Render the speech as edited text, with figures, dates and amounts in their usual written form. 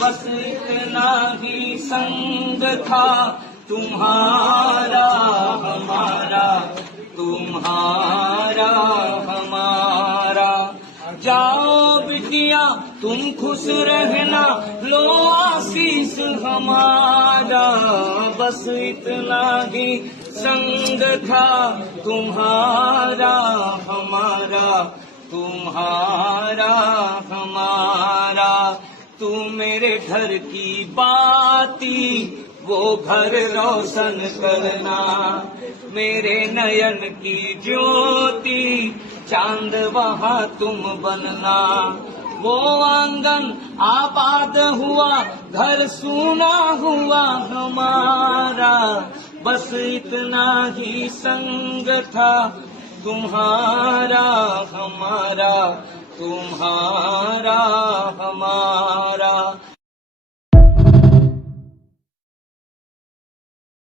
बस इतना ही संग था तुम्हारा हमारा, तुम्हारा हमारा। जाओ बिटिया तुम खुश रहना, लो आशीष हमारा, बस इतना ही संग था तुम्हारा हमारा, तुम्हारा हमारा। तू मेरे घर की बाती, वो घर रोशन करना, मेरे नयन की ज्योति, चांद वहाँ तुम बनना। वो आंगन आबाद हुआ, घर सूना हुआ हमारा, बस इतना ही संग था तुम्हारा हमारा, तुम्हारा हमारा।